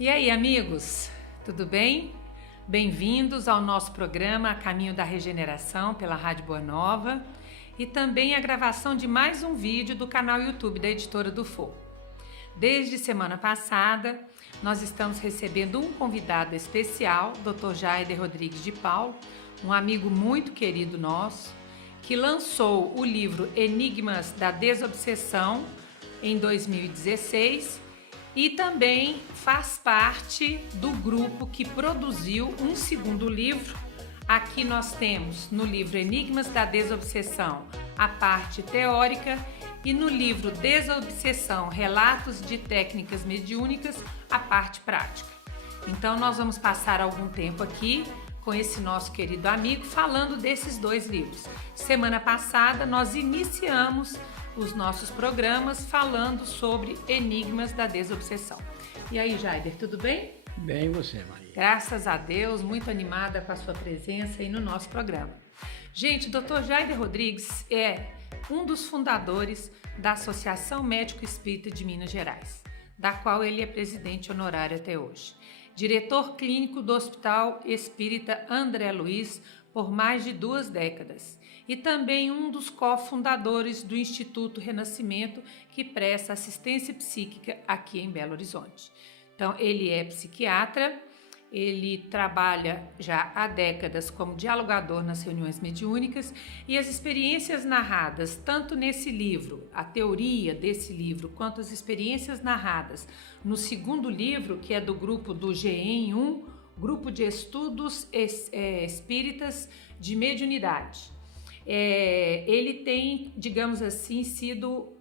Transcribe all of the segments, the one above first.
E aí, amigos, tudo bem? Bem-vindos ao nosso programa A Caminho da Regeneração pela Rádio Boa Nova e também a gravação de mais um vídeo do canal YouTube da Editora do Fogo. Desde semana passada, nós estamos recebendo um convidado especial, Dr. Jaider Rodrigues de Paulo, um amigo muito querido nosso, que lançou o livro Enigmas da Desobsessão em 2016 e também faz parte do grupo que produziu um segundo livro. Aqui nós temos no livro Enigmas da Desobsessão a parte teórica e no livro Desobsessão, Relatos de Técnicas Mediúnicas, a parte prática. Então nós vamos passar algum tempo aqui com esse nosso querido amigo falando desses dois livros. Semana passada nós iniciamos os nossos programas falando sobre Enigmas da Desobsessão. E aí, Jaider, tudo bem? Bem, e você, Maria? Graças a Deus, muito animada com a sua presença aí no nosso programa. Gente, Dr. Jaider Rodrigues é um dos fundadores da Associação Médico Espírita de Minas Gerais, da qual ele é presidente honorário até hoje. Diretor clínico do Hospital Espírita André Luiz por mais de 2 décadas. E também um dos cofundadores do Instituto Renascimento, que presta assistência psíquica aqui em Belo Horizonte. Então, ele é psiquiatra, ele trabalha já há décadas como dialogador nas reuniões mediúnicas e as experiências narradas, tanto nesse livro, a teoria desse livro, quanto as experiências narradas no segundo livro, que é do grupo do GEM1, Grupo de Estudos Espíritas de Mediunidade. Ele tem, digamos assim, sido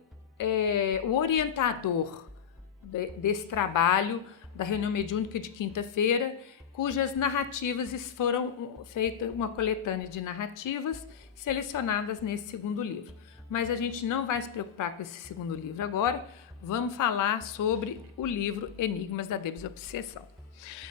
o orientador desse trabalho da reunião mediúnica de quinta-feira, cujas narrativas foram feitas, uma coletânea de narrativas selecionadas nesse segundo livro. Mas a gente não vai se preocupar com esse segundo livro agora, vamos falar sobre o livro Enigmas da Desobsessão.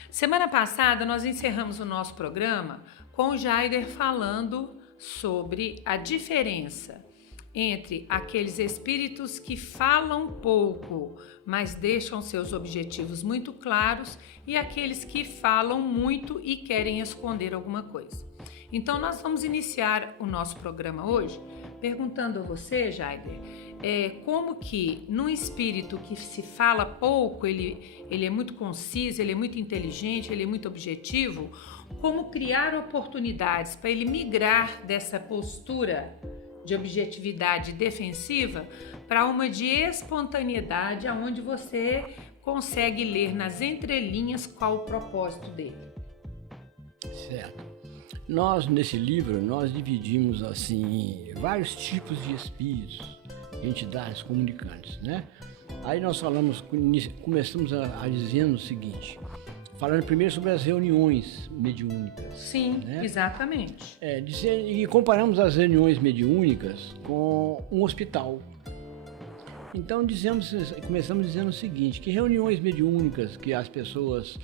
Semana passada nós encerramos o nosso programa com o Jaider falando sobre a diferença entre aqueles espíritos que falam pouco, mas deixam seus objetivos muito claros, e aqueles que falam muito e querem esconder alguma coisa. Então nós vamos iniciar o nosso programa hoje perguntando a você, Jaider, como que num espírito que se fala pouco, ele é muito conciso, ele é muito inteligente, ele é muito objetivo, como criar oportunidades para ele migrar dessa postura de objetividade defensiva para uma de espontaneidade, onde você consegue ler nas entrelinhas qual o propósito dele. Certo. Nós, nesse livro, nós dividimos, assim, vários tipos de espíritos, entidades comunicantes, né? Aí nós começamos a dizendo o seguinte, falando primeiro sobre as reuniões mediúnicas. Sim, né? Exatamente. E comparamos as reuniões mediúnicas com um hospital. Então começamos dizendo o seguinte, que reuniões mediúnicas que as pessoas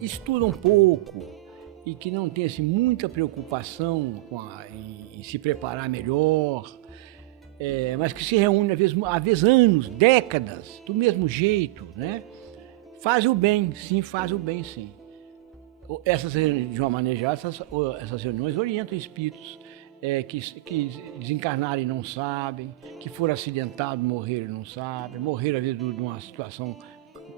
estudam pouco e que não têm assim, muita preocupação em se preparar melhor, mas que se reúnem às vezes anos, décadas, do mesmo jeito, né? Fazem o bem, sim, fazem o bem, sim. De uma maneira geral, essas reuniões orientam espíritos que desencarnaram e não sabem, que foram acidentados, morreram e não sabem, morreram às vezes de uma situação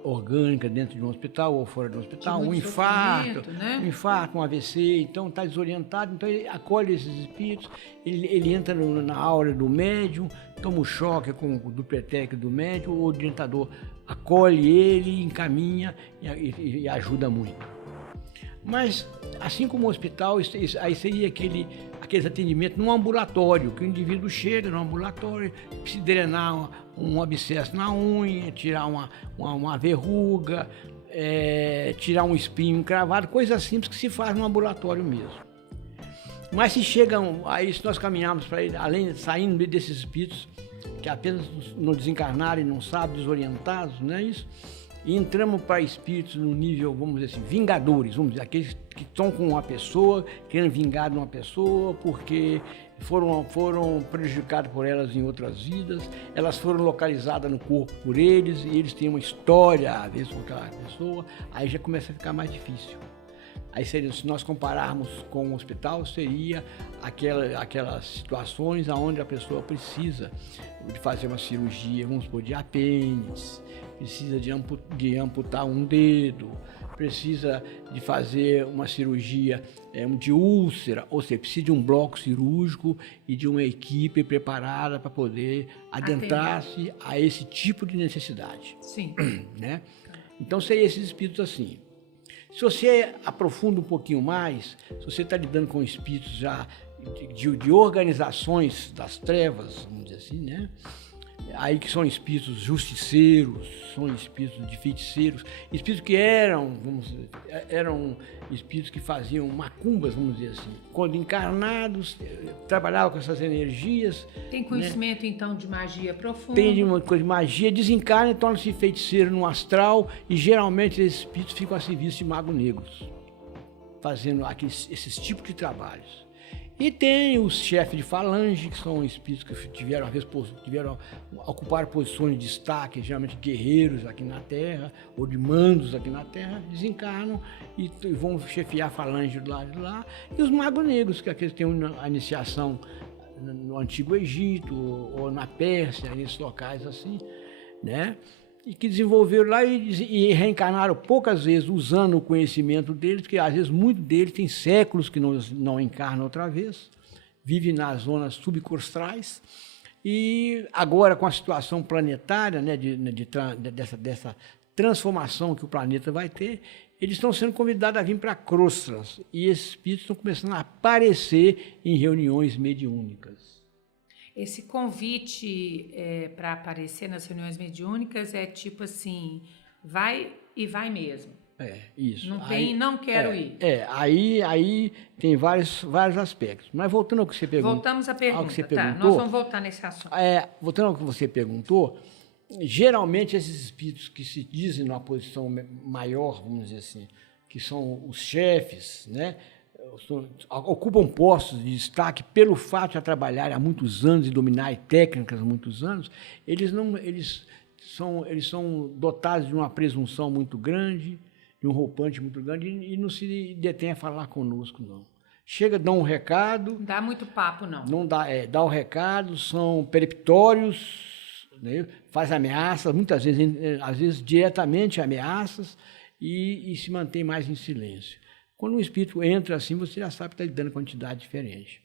orgânica dentro de um hospital ou fora do hospital, um infarto, né? Um infarto, um AVC, então está desorientado, então ele acolhe esses espíritos, ele entra na aura do médium, toma um choque com o dupleteque do médium, o orientador acolhe ele, encaminha e ajuda muito. Mas, assim como o hospital, aí seria aqueles atendimentos num ambulatório, que o indivíduo chega no ambulatório, precisa drenar um abscesso na unha, tirar uma verruga, tirar um espinho encravado, coisas simples que se faz no ambulatório mesmo. Mas se chegam, aí se nós caminharmos para ele, além de saindo desses espíritos, que apenas não desencarnaram e não sabem, desorientados, não é isso? e entramos para espíritos no nível, vamos dizer assim, vingadores, vamos dizer, aqueles que estão com uma pessoa, querendo vingar de uma pessoa, porque foram prejudicados por elas em outras vidas, elas foram localizadas no corpo por eles, e eles têm uma história, às vezes, com aquela pessoa, aí já começa a ficar mais difícil. Aí seria, se nós compararmos com o hospital, seria aquelas situações onde a pessoa precisa de fazer uma cirurgia, vamos supor, de apêndice, precisa de amputar um dedo, precisa de fazer uma cirurgia de úlcera, ou seja, precisa de um bloco cirúrgico e de uma equipe preparada para poder adentrar-se a esse tipo de necessidade. Sim. Né? Então, seriam esses espíritos assim. Se você aprofunda um pouquinho mais, se você está lidando com espíritos já de organizações das trevas, vamos dizer assim, né? Aí que são espíritos justiceiros, são espíritos de feiticeiros, espíritos que eram espíritos que faziam macumbas, vamos dizer assim. Quando encarnados, trabalhavam com essas energias. Tem conhecimento, né? Então, de magia profunda. Tem uma coisa de magia, desencarna e torna-se feiticeiro no astral, e geralmente esses espíritos ficam a serviço de magos negros, fazendo esses tipos de trabalhos. E tem os chefes de falange, que são espíritos que tiveram ocupar posições de destaque, geralmente guerreiros aqui na Terra, ou de mandos aqui na Terra, desencarnam e vão chefiar a falange do lado de lá. E os magos negros, que aqueles têm a iniciação no Antigo Egito, ou na Pérsia, nesses locais assim, né? E que desenvolveram lá e reencarnaram poucas vezes usando o conhecimento deles, porque às vezes muitos deles têm séculos que não encarnam outra vez, vivem nas zonas subcostrais, e agora com a situação planetária, né, dessa transformação que o planeta vai ter, eles estão sendo convidados a vir para crostras, e esses espíritos estão começando a aparecer em reuniões mediúnicas. Esse convite para aparecer nas reuniões mediúnicas é tipo assim, vai e vai mesmo. Isso. Não tem, não quero ir. Aí tem vários aspectos. Mas voltando ao que você perguntou. Voltamos à pergunta, ao que você tá? perguntou, Nós vamos voltar nesse assunto. Voltando ao que você perguntou, geralmente esses espíritos que se dizem numa posição maior, vamos dizer assim, que são os chefes, né? Ocupam postos de destaque pelo fato de trabalharem há muitos anos e dominarem técnicas há muitos anos, eles são dotados de uma presunção muito grande, de um roupante muito grande, e não se detém a falar conosco, não. Chega, dá um recado... Não dá muito papo, não. Não dá, dá o recado, são peremptórios, né, faz ameaças, muitas vezes, às vezes diretamente ameaças, e se mantém mais em silêncio. Quando um espírito entra assim, você já sabe que está lidando com quantidade diferente.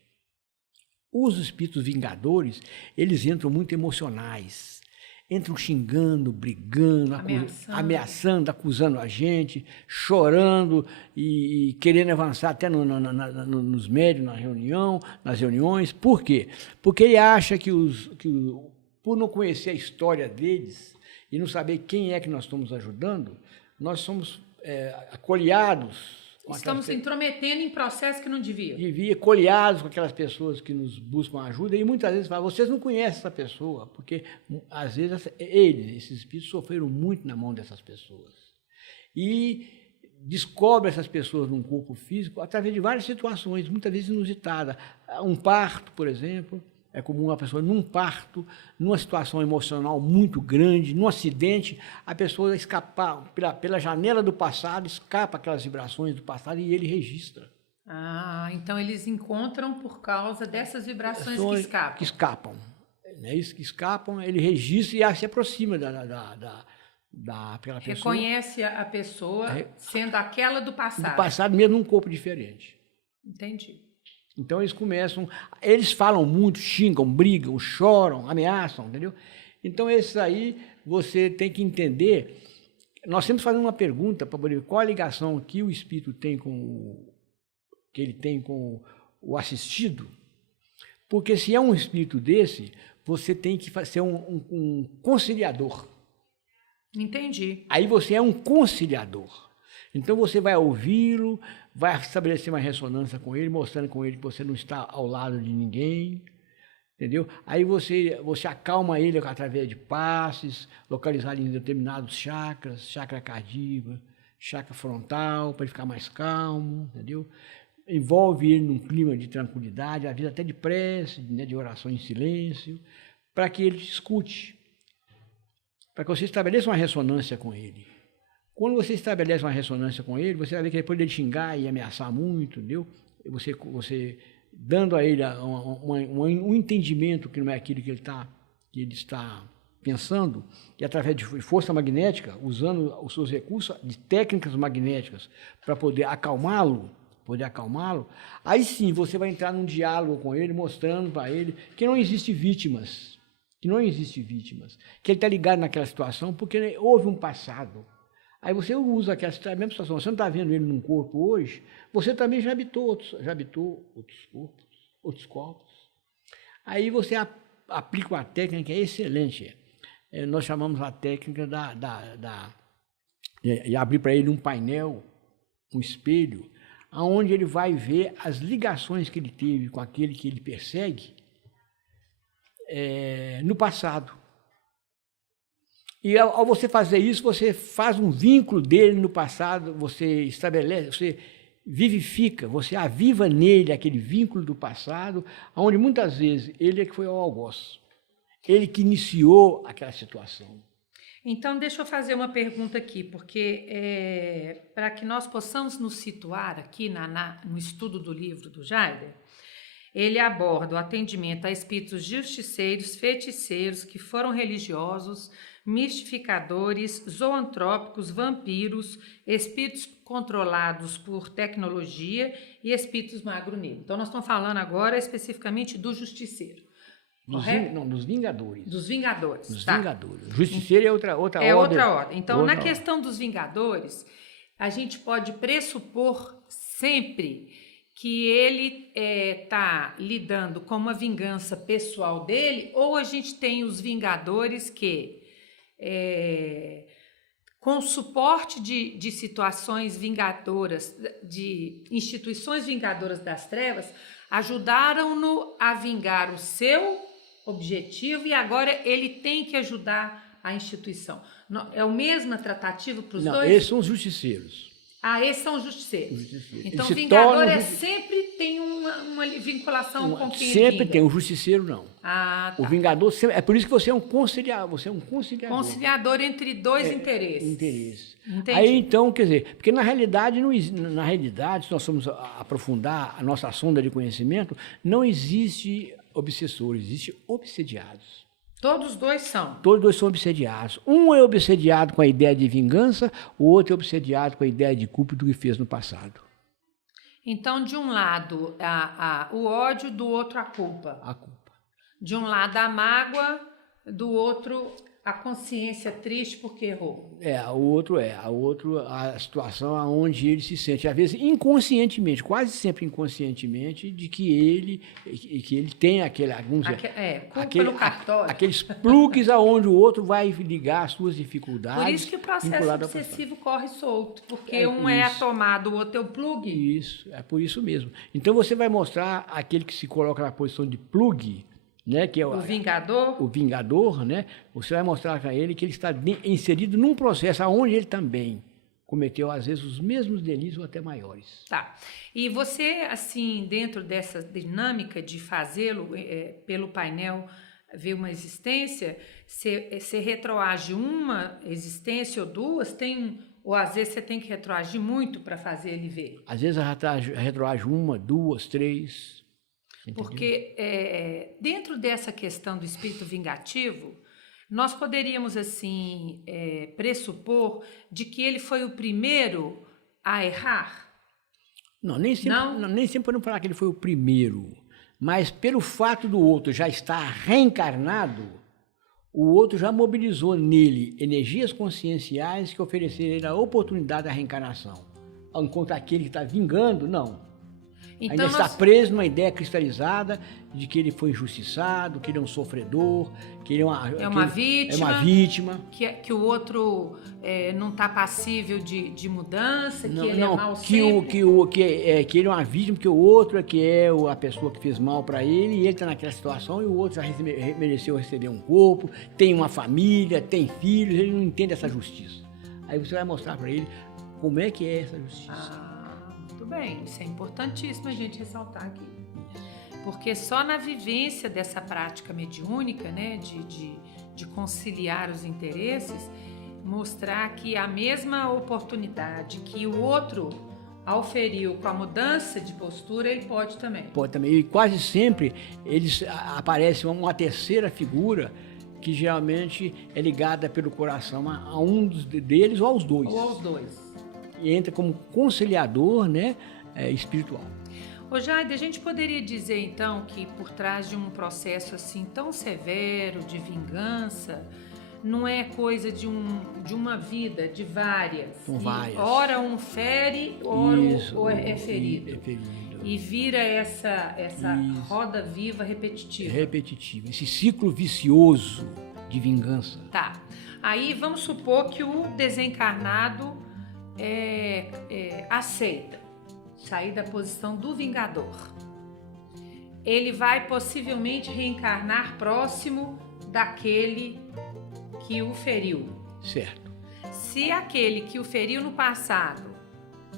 Os espíritos vingadores, eles entram muito emocionais. Entram xingando, brigando, ameaçando, acusando a gente, chorando e querendo avançar até nos médios, nas reuniões. Por quê? Porque ele acha que por não conhecer a história deles e não saber quem é que nós estamos ajudando, nós somos acolhiados. Estamos se intrometendo em processos que não deviam. Colhados com aquelas pessoas que nos buscam ajuda, e muitas vezes falam, vocês não conhecem essa pessoa, porque às vezes esses espíritos sofreram muito na mão dessas pessoas. E descobre essas pessoas num corpo físico através de várias situações, muitas vezes inusitadas. Um parto, por exemplo. É comum uma pessoa, num parto, numa situação emocional muito grande, num acidente, a pessoa escapar pela janela do passado, escapa aquelas vibrações do passado e ele registra. Então eles encontram por causa dessas vibrações que escapam. Que escapam. Né? Isso que escapam, ele registra e se aproxima daquela pessoa. Reconhece a pessoa sendo aquela do passado. Do passado, mesmo num corpo diferente. Entendi. Então eles falam muito, xingam, brigam, choram, ameaçam, entendeu? Então esses aí você tem que entender. Nós temos que fazer uma pergunta para ver qual a ligação que o espírito tem que ele tem com o assistido, porque se é um espírito desse, você tem que ser um conciliador. Entendi. Aí você é um conciliador. Então você vai ouvi-lo, vai estabelecer uma ressonância com ele, mostrando com ele que você não está ao lado de ninguém, entendeu? Aí você acalma ele através de passes, localizado em determinados chakras, chakra cardíaco, chakra frontal, para ele ficar mais calmo, entendeu? Envolve ele num clima de tranquilidade, às vezes até de prece, né, de oração em silêncio, para que ele te escute, para que você estabeleça uma ressonância com ele. Quando você estabelece uma ressonância com ele, você vai ver que depois dele xingar e ameaçar muito, entendeu? Você dando a ele um entendimento que não é aquilo que ele está pensando, e através de força magnética, usando os seus recursos de técnicas magnéticas para poder acalmá-lo, aí sim você vai entrar num diálogo com ele, mostrando para ele que não existe vítimas, que ele está ligado naquela situação porque houve um passado. Aí você usa aquela mesma situação, você não está vendo ele num corpo hoje, você também já habitou outros corpos. Aí você aplica uma técnica que é excelente. Nós chamamos a técnica de abrir para ele um painel, um espelho, onde ele vai ver as ligações que ele teve com aquele que ele persegue no passado. E ao você fazer isso, você faz um vínculo dele no passado, você estabelece, você vivifica, você aviva nele aquele vínculo do passado, onde muitas vezes ele é que foi o algoz, ele que iniciou aquela situação. Então, deixa eu fazer uma pergunta aqui, porque para que nós possamos nos situar aqui no estudo do livro do Jaider, ele aborda o atendimento a espíritos justiceiros, feiticeiros, que foram religiosos, mistificadores, zoantrópicos, vampiros, espíritos controlados por tecnologia e espíritos magro-negro. Então, nós estamos falando agora especificamente do justiceiro. Dos vingadores. Dos vingadores. Dos tá. vingadores. O justiceiro é outra ordem. É outra ordem. Então, outra na questão dos vingadores, a gente pode pressupor sempre que ele está lidando com uma vingança pessoal dele, ou a gente tem os vingadores que, com suporte de situações vingadoras, de instituições vingadoras das trevas, ajudaram-no a vingar o seu objetivo e agora ele tem que ajudar a instituição. É a mesma tratativa para os dois? Não, esses são os justiceiros. Esses são os justiceiros. Então, o vingador sempre tem uma vinculação com quem sempre vinga. Tem, o justiceiro não. Tá. O vingador, é por isso que você é um conciliador. Você é um conciliador. Conciliador entre dois interesses. Entendi. Aí, então, quer dizer, porque na realidade, se nós formos aprofundar a nossa sonda de conhecimento, não existe obsessores, existe obsediados. Todos dois são? Todos dois são obsediados. Um é obsediado com a ideia de vingança, o outro é obsediado com a ideia de culpa do que fez no passado. Então, de um lado, o ódio, do outro, a culpa. A culpa. De um lado, a mágoa, do outro, a consciência triste porque errou. A situação onde ele se sente, às vezes inconscientemente, quase sempre inconscientemente, de que ele tem culpa no cartório. Aqueles plugs aonde o outro vai ligar as suas dificuldades. Por isso que o processo obsessivo corre solto, porque um é a tomada, o outro é o plug. Isso, é por isso mesmo. Então você vai mostrar aquele que se coloca na posição de plug, né, que é o vingador. O vingador, né? Você vai mostrar para ele que ele está inserido num processo onde ele também cometeu, às vezes, os mesmos delitos ou até maiores. Tá. E você, assim, dentro dessa dinâmica de fazê-lo pelo painel, ver uma existência, você retroage uma existência ou duas, ou às vezes você tem que retroagir muito para fazer ele ver? Às vezes retroage uma, duas, três. Entendeu? Porque dentro dessa questão do espírito vingativo, nós poderíamos assim pressupor de que ele foi o primeiro a errar? Não, nem sempre podemos falar que ele foi o primeiro, mas pelo fato do outro já estar reencarnado, o outro já mobilizou nele energias conscienciais que ofereceram a ele a oportunidade da reencarnação. Enquanto aquele que está vingando, não. Ainda está preso numa ideia cristalizada de que ele foi injustiçado, que ele é um sofredor, que ele é uma vítima. Que o outro não está passível de mudança, que ele é mau que ele é uma vítima, que o outro é a pessoa que fez mal para ele, e ele está naquela situação, e o outro já mereceu receber um corpo, tem uma família, tem filhos, ele não entende essa justiça. Aí você vai mostrar para ele como é que é essa justiça. Muito bem, isso é importantíssimo a gente ressaltar aqui. Porque só na vivência dessa prática mediúnica, né, de conciliar os interesses, mostrar que a mesma oportunidade que o outro auferiu com a mudança de postura, ele pode também. Pode também. E quase sempre aparece uma terceira figura que geralmente é ligada pelo coração a um deles ou aos dois. Ou aos dois. E entra como conciliador, né, espiritual. Ô Jaide, a gente poderia dizer então que por trás de um processo assim tão severo de vingança, não é coisa de uma vida, de várias. São várias. Ora um fere, ora é ferido. É ferido. E vira essa roda viva repetitiva. Repetitiva, esse ciclo vicioso de vingança. Tá. Aí vamos supor que o desencarnado aceita sair da posição do vingador. Ele vai possivelmente reencarnar próximo daquele que o feriu. Certo. Se aquele que o feriu no passado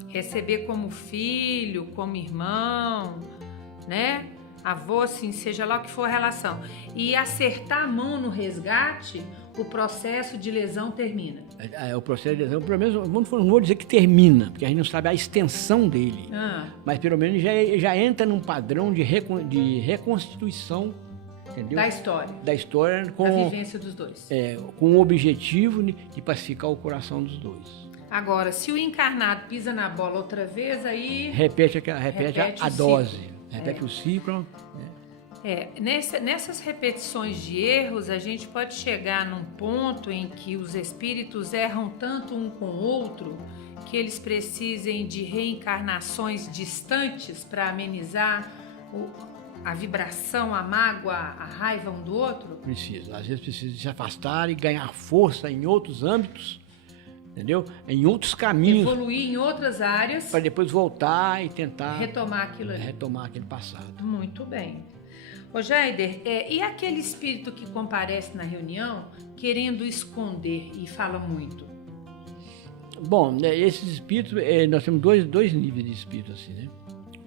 receber como filho, como irmão, né? Avô, assim, seja lá o que for a relação, e acertar a mão no resgate, o processo de lesão termina. O processo de lesão, pelo menos, não vou dizer que termina, porque a gente não sabe a extensão dele, mas pelo menos já entra num padrão de reconstituição, entendeu? Da história com da vivência dos dois. Com o objetivo de pacificar o coração dos dois. Agora, se o encarnado pisa na bola outra vez, aí... Repete a dose, repete o ciclo. Nessas repetições de erros, a gente pode chegar num ponto em que os espíritos erram tanto um com o outro que eles precisem de reencarnações distantes para amenizar a vibração, a mágoa, a raiva um do outro? Precisa. Às vezes precisa se afastar e ganhar força em outros âmbitos, entendeu? Em outros caminhos. Evoluir em outras áreas. Para depois voltar e tentar... retomar aquilo ali. Retomar aquele passado. Muito bem. Ô Jaider, e aquele espírito que comparece na reunião querendo esconder e fala muito? Bom, esses espíritos, nós temos dois níveis de espírito assim, né?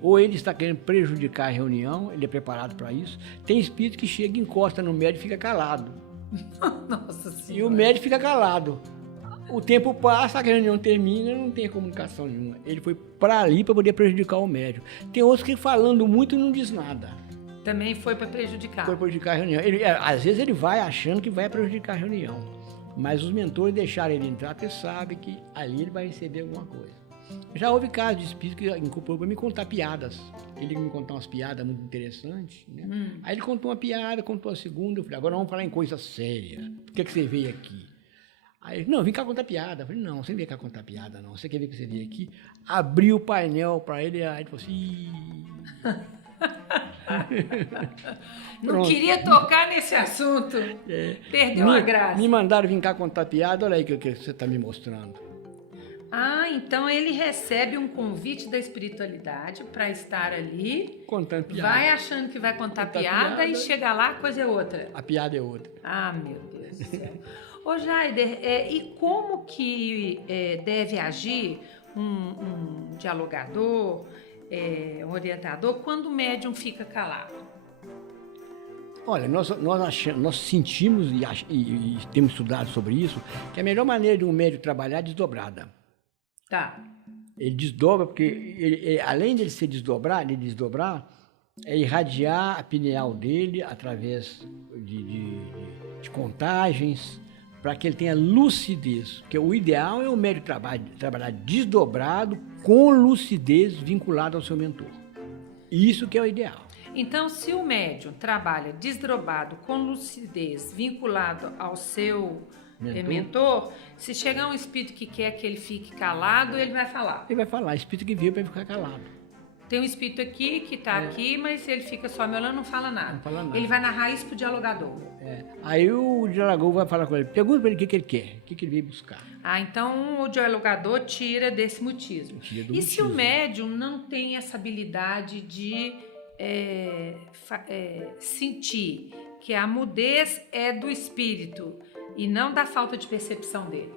Ou ele está querendo prejudicar a reunião, ele é preparado para isso. Tem espírito que chega, encosta no médium e fica calado. Nossa Senhora. E o médium fica calado. O tempo passa, a reunião termina, não tem comunicação nenhuma. Ele foi para ali para poder prejudicar o médium. Tem outros que falando muito não diz nada. Também foi para prejudicar. Foi prejudicar a reunião. Às vezes ele vai achando que vai prejudicar a reunião. Mas os mentores deixaram ele entrar porque sabem que ali ele vai receber alguma coisa. Já houve casos de espírito que incorporou para me contar piadas. Ele me contar umas piadas muito interessantes, né? Aí ele contou uma piada, contou a segunda. Eu falei, agora vamos falar em coisa séria. Por que você veio aqui? Aí ele, não, vim cá contar piada. Eu falei, não, você não veio cá contar piada, não. Você quer ver que você veio aqui? Abri o painel para ele, aí ele falou assim... Não queria tocar nesse assunto. Perdeu a graça. Me mandaram vir cá contar piada, olha aí o que você está me mostrando. Então ele recebe um convite da espiritualidade para estar ali, contando piada. Vai achando que vai contar piada e chega lá, a coisa é outra. A piada é outra. Meu Deus do céu. Ô Jaider, e como que deve agir um dialogador, um orientador, quando o médium fica calado? Olha, nós sentimos e temos estudado sobre isso, que a melhor maneira de um médium trabalhar é desdobrada. Tá. Ele desdobra, porque além de ele se desdobrar, é irradiar a pineal dele através de contagens, para que ele tenha lucidez. Porque o ideal é o médium trabalhar desdobrado, com lucidez vinculado ao seu mentor. Isso que é o ideal. Então, se o médium trabalha desdobrado, com lucidez, vinculado ao seu mentor, se chegar um espírito que quer que ele fique calado, ele vai falar. Ele vai falar, espírito que veio para ficar calado. tem um espírito aqui que está aqui, mas ele fica só me olhando, não fala nada. Não fala nada. Ele vai narrar isso pro dialogador. Aí o dialogador vai falar com ele, pergunta para ele o que ele quer, o que ele veio buscar. Então o dialogador tira desse mutismo. Tira do E se o mutismo. médium não tem essa habilidade de sentir que a mudez é do espírito e não da falta de percepção dele?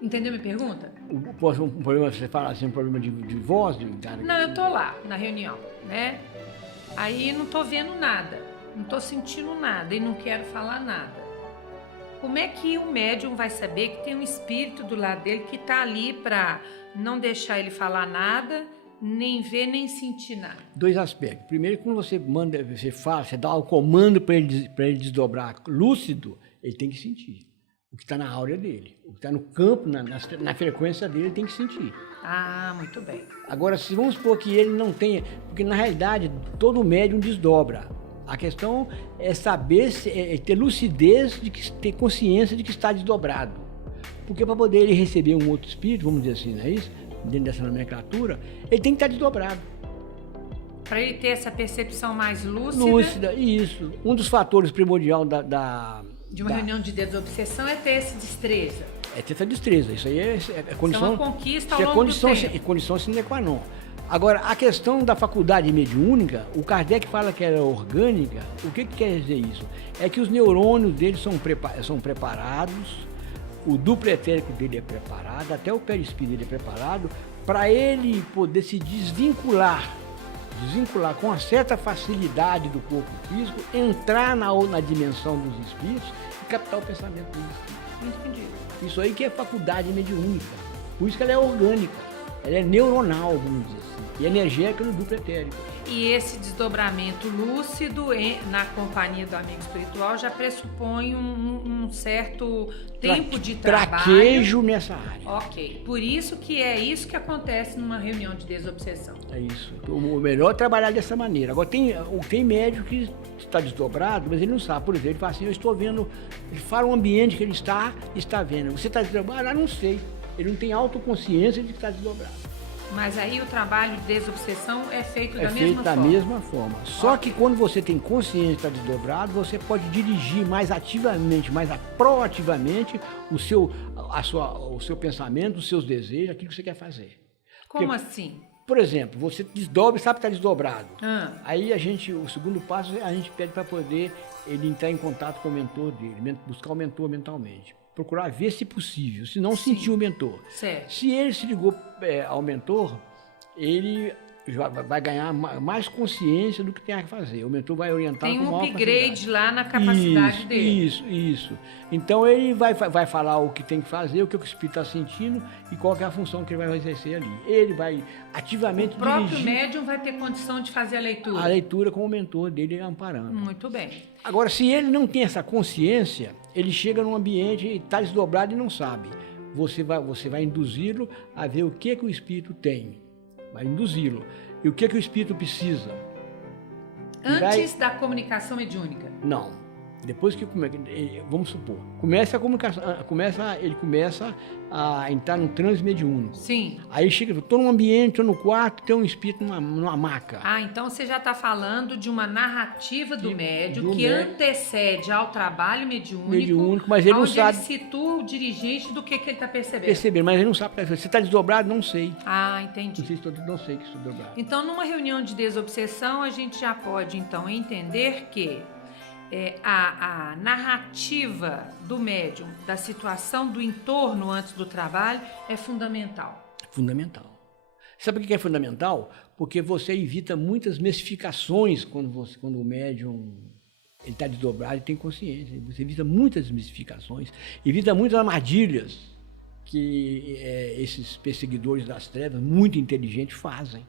Entendeu minha pergunta? Um problema, você fala assim, um problema de voz? Não, eu tô lá na reunião, né? Aí não tô vendo nada, não tô sentindo nada e não quero falar nada. Como é que o médium vai saber que tem um espírito do lado dele que tá ali para não deixar ele falar nada, nem ver, nem sentir nada? Dois aspectos. Primeiro, quando você manda, você fala, você dá o comando para ele desdobrar lúcido, ele tem que sentir. O que está na áurea dele, o que está no campo, na frequência dele, ele tem que sentir. Ah, muito bem. Agora, se vamos supor que ele não tenha, porque na realidade todo médium desdobra. A questão é saber, ter lucidez, ter consciência de que está desdobrado. Porque para poder ele receber um outro espírito, vamos dizer assim, não é isso? Dentro dessa nomenclatura, ele tem que estar desdobrado. Para ele ter essa percepção mais lúcida. Lúcida, isso. Um dos fatores primordial De uma reunião de desobsessão é ter essa destreza. É ter essa destreza. Isso aí é condição. Isso é uma conquista ao isso longo do tempo. É condição sine qua non. Agora, a questão da faculdade mediúnica, o Kardec fala que ela é orgânica. O que quer dizer isso? É que os neurônios dele são preparados, o duplo etérico dele é preparado, até o perispírito dele é preparado, para ele poder se desvincular com uma certa facilidade do corpo físico, entrar na dimensão dos espíritos e captar o pensamento dos espíritos. Entendi. Isso aí que é faculdade mediúnica. Por isso que ela é orgânica, ela é neuronal, vamos dizer assim, e energética no duplo etérico. E esse desdobramento lúcido na companhia do amigo espiritual já pressupõe um certo tempo de trabalho. Traquejo nessa área. Ok. Por isso que é isso que acontece numa reunião de desobsessão. É isso. O melhor é trabalhar dessa maneira. Agora, tem médico que está desdobrado, mas ele não sabe. Por exemplo, ele fala assim, eu estou vendo, ele fala o ambiente que ele está vendo. Você está desdobrado? Ah, não sei. Ele não tem autoconsciência de que está desdobrado. Mas aí o trabalho de desobsessão é feito da mesma forma? É feito da mesma forma. Só que quando você tem consciência de estar desdobrado, você pode dirigir mais ativamente, mais proativamente o seu pensamento, os seus desejos, aquilo que você quer fazer. Como assim? Por exemplo, você desdobra e sabe que está desdobrado. Aí o segundo passo, a gente pede para poder ele entrar em contato com o mentor dele, buscar o mentor mentalmente. Procurar ver se possível, se não sentir o mentor. Certo. Se ele se ligou ao mentor, ele vai ganhar mais consciência do que tem a fazer. O mentor vai orientar com maior facilidade. Tem um upgrade lá na capacidade dele. Isso. Então ele vai falar o que tem que fazer, o que o espírito está sentindo e qual que é a função que ele vai exercer ali. Ele vai ativamente dirigir. O próprio médium vai ter condição de fazer a leitura. A leitura com o mentor dele amparando. Muito bem. Agora, se ele não tem essa consciência, ele chega num ambiente e está desdobrado e não sabe. Você vai induzi-lo a ver o que o espírito tem. Vai induzi-lo. E o que o espírito precisa? Antes da comunicação mediúnica? Não. Depois que, vamos supor, começa a comunicação, ele começa a entrar num transe mediúnico. Sim. Aí chega, estou num ambiente, estou no quarto, tem um espírito numa maca. Ah, então você já está falando de uma narrativa do médium que antecede ao trabalho mediúnico, mas ele não sabe. Ele situa o dirigente do que ele está percebendo. Mas ele não sabe. Você está desdobrado? Não sei. Ah, entendi. Não sei que estou desdobrado. Então, numa reunião de desobsessão, a gente já pode, então, entender que a narrativa do médium, da situação do entorno antes do trabalho, é fundamental. Fundamental. Sabe o que é fundamental? Porque você evita muitas mistificações quando o médium está desdobrado e tem consciência. Você evita muitas mistificações, evita muitas armadilhas que esses perseguidores das trevas, muito inteligentes, fazem.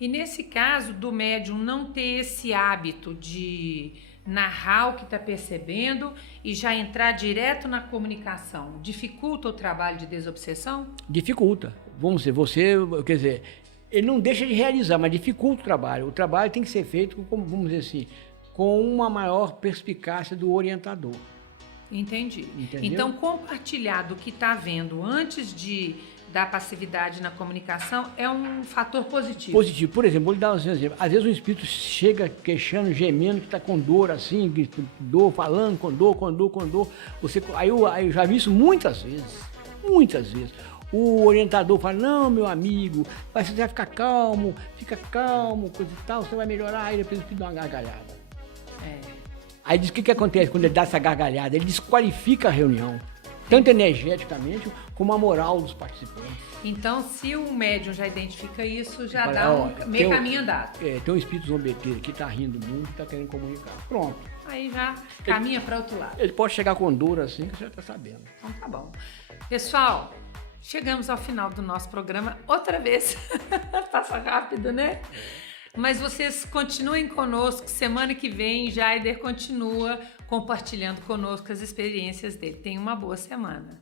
E nesse caso do médium não ter esse hábito de narrar o que está percebendo e já entrar direto na comunicação, dificulta o trabalho de desobsessão? Dificulta. Vamos dizer, ele não deixa de realizar, mas dificulta o trabalho. O trabalho tem que ser feito, vamos dizer assim, com uma maior perspicácia do orientador. Entendi. Entendeu? Então, compartilhar do que está vendo antes de da passividade na comunicação é um fator positivo. Positivo. Por exemplo, vou lhe dar um exemplo. Às vezes um espírito chega queixando, gemendo, que está com dor assim, dor, falando com dor. Aí eu já vi isso muitas vezes. O orientador fala, não, meu amigo, você vai ficar calmo, fica calmo, coisa e tal, você vai melhorar. Aí depois ele dá uma gargalhada. Aí diz o que acontece quando ele dá essa gargalhada? Ele desqualifica a reunião, tanto energeticamente como a moral dos participantes. Então, se o médium já identifica isso, já dá meio caminho andado. Tem um espírito zombeteiro que está rindo muito e está querendo comunicar. Pronto. Aí já caminha para outro lado. Ele pode chegar com dor assim, que você já está sabendo. Então tá bom. Pessoal, chegamos ao final do nosso programa outra vez. Passa rápido, né? Mas vocês continuem conosco. Semana que vem, Jaider continua compartilhando conosco as experiências dele. Tenha uma boa semana.